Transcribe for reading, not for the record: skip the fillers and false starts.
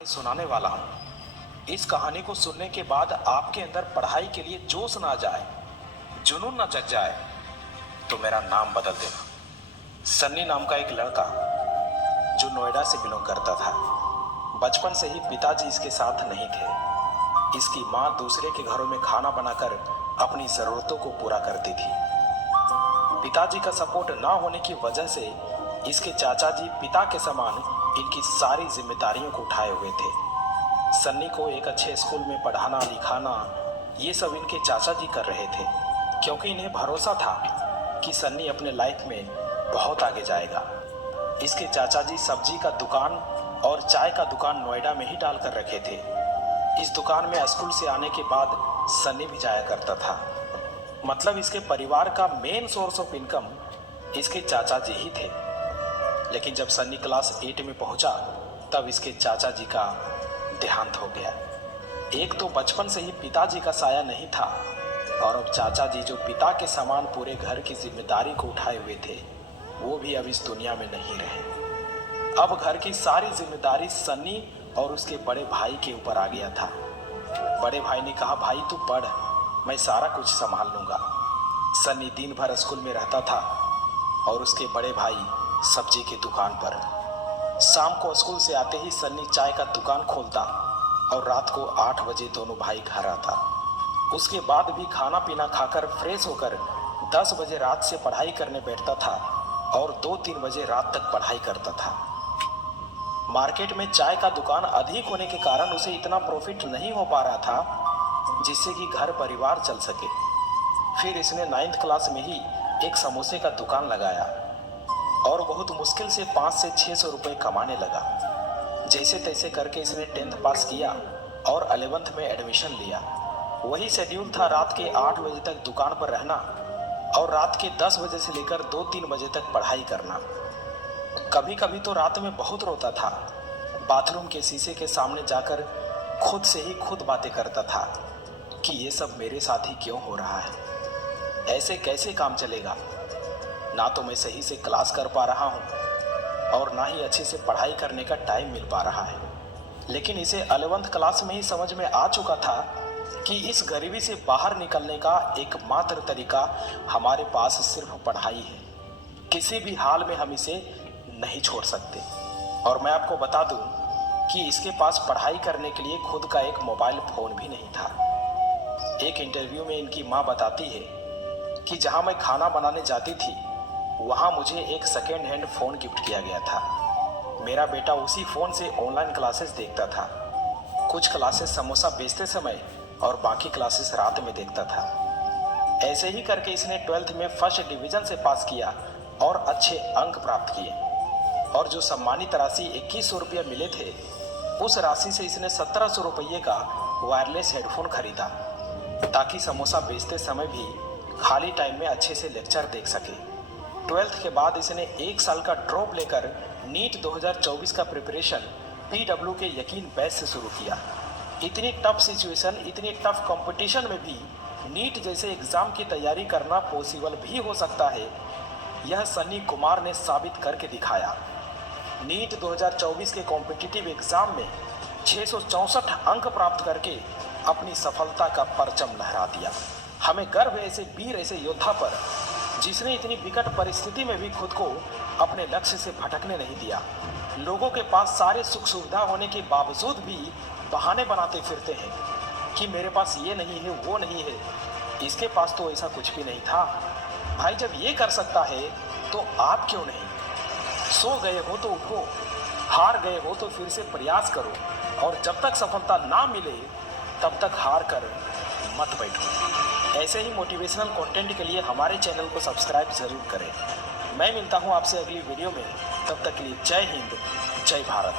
सुनाने वाला हूँ। इस कहानी को सुनने के बाद आपके अंदर पढ़ाई के लिए जोश ना जाए, जुनून ना जग जाए तो मेरा नाम बदल देना। सन्नी नाम का एक लड़का जो नोएडा से बिलोंग करता था। बचपन से ही पिताजी इसके साथ नहीं थे। इसकी माँ दूसरे के घरों में खाना बनाकर अपनी ज़रूरतों को पूरा करती थी। पिताजी का सपोर्ट ना होने की वजह से इसके चाचा जी पिता के समान इनकी सारी जिम्मेदारियों को उठाए हुए थे। सन्नी को एक अच्छे स्कूल में पढ़ाना लिखाना ये सब इनके चाचा जी कर रहे थे, क्योंकि इन्हें भरोसा था कि सन्नी अपने लाइफ में बहुत आगे जाएगा। इसके चाचा जी सब्जी का दुकान और चाय का दुकान नोएडा में ही डाल कर रखे थे। इस दुकान में स्कूल से आने के बाद सन्नी भी जाया करता था। मतलब इसके परिवार का मेन सोर्स ऑफ इनकम इसके चाचा जी ही थे। लेकिन जब सन्नी क्लास 8 में पहुंचा तब इसके चाचा जी का देहांत हो गया। एक तो बचपन से ही पिताजी का साया नहीं था, और अब चाचा जी जो पिता के समान पूरे घर की जिम्मेदारी को उठाए हुए थे वो भी अब इस दुनिया में नहीं रहे। अब घर की सारी जिम्मेदारी सन्नी और उसके बड़े भाई के ऊपर आ गया था। बड़े भाई ने कहा, भाई तू पढ़, मैं सारा कुछ संभाल लूंगा। सन्नी दिन भर स्कूल में रहता था और उसके बड़े भाई सब्जी की दुकान पर। शाम को स्कूल से आते ही सन्नी चाय का दुकान खोलता और रात को 8 बजे दोनों भाई घर आता। उसके बाद भी खाना पीना खाकर फ्रेश होकर 10 बजे रात से पढ़ाई करने बैठता था और 2-3 बजे रात तक पढ़ाई करता था। मार्केट में चाय का दुकान अधिक होने के कारण उसे इतना प्रॉफिट नहीं हो पा रहा था जिससे कि घर परिवार चल सके। फिर इसने 9th क्लास में ही एक समोसे का दुकान लगाया और बहुत मुश्किल से 500 से 600 रुपये कमाने लगा। जैसे तैसे करके इसने 10th पास किया और 11th में एडमिशन लिया। वही शेड्यूल था, रात के 8 बजे तक दुकान पर रहना और रात के 10 बजे से लेकर 2-3 बजे तक पढ़ाई करना। कभी कभी तो रात में बहुत रोता था। बाथरूम के शीशे के सामने जाकर खुद से ही खुद बातें करता था कि ये सब मेरे साथ ही क्यों हो रहा है, ऐसे कैसे काम चलेगा। ना तो मैं सही से क्लास कर पा रहा हूँ और ना ही अच्छे से पढ़ाई करने का टाइम मिल पा रहा है। लेकिन इसे 11th क्लास में ही समझ में आ चुका था कि इस गरीबी से बाहर निकलने का एकमात्र तरीका हमारे पास सिर्फ पढ़ाई है। किसी भी हाल में हम इसे नहीं छोड़ सकते। और मैं आपको बता दूं कि इसके पास पढ़ाई करने के लिए खुद का एक मोबाइल फ़ोन भी नहीं था। एक इंटरव्यू में इनकी माँ बताती है कि जहाँ मैं खाना बनाने जाती थी वहाँ मुझे एक सेकेंड हैंड फ़ोन गिफ्ट किया गया था। मेरा बेटा उसी फ़ोन से ऑनलाइन क्लासेस देखता था। कुछ क्लासेस समोसा बेचते समय और बाकी क्लासेस रात में देखता था। ऐसे ही करके इसने 12th में फर्स्ट डिवीज़न से पास किया और अच्छे अंक प्राप्त किए। और जो सम्मानित राशि 2100 रुपये मिले थे, उस राशि से इसने 1700 रुपये का वायरलेस हेडफोन खरीदा ताकि समोसा बेचते समय भी खाली टाइम में अच्छे से लेक्चर देख सके। 12th के बाद इसने 1 साल का ड्रॉप लेकर नीट 2024 का प्रिपरेशन PW के यकीन बैच से शुरू किया। इतनी टफ सिचुएशन, इतनी टफ कंपटीशन में भी नीट जैसे एग्ज़ाम की तैयारी करना पॉसिबल भी हो सकता है, यह सन्नी कुमार ने साबित करके दिखाया। नीट 2024 के कॉम्पिटिटिव एग्ज़ाम में 664 अंक प्राप्त करके अपनी सफलता का परचम लहरा दिया। हमें गर्व है ऐसे वीर, ऐसे योद्धा पर जिसने इतनी विकट परिस्थिति में भी खुद को अपने लक्ष्य से भटकने नहीं दिया। लोगों के पास सारे सुख सुविधा होने के बावजूद भी बहाने बनाते फिरते हैं कि मेरे पास ये नहीं है, वो नहीं है। इसके पास तो ऐसा कुछ भी नहीं था। भाई जब ये कर सकता है तो आप क्यों नहीं? सो गए हो तो उठो, हार गए हो तो फिर से प्रयास करो, और जब तक सफलता ना मिले तब तक हार कर मत बैठो। ऐसे ही मोटिवेशनल कंटेंट के लिए हमारे चैनल को सब्सक्राइब ज़रूर करें। मैं मिलता हूं आपसे अगली वीडियो में। तब तक के लिए जय हिंद, जय भारत।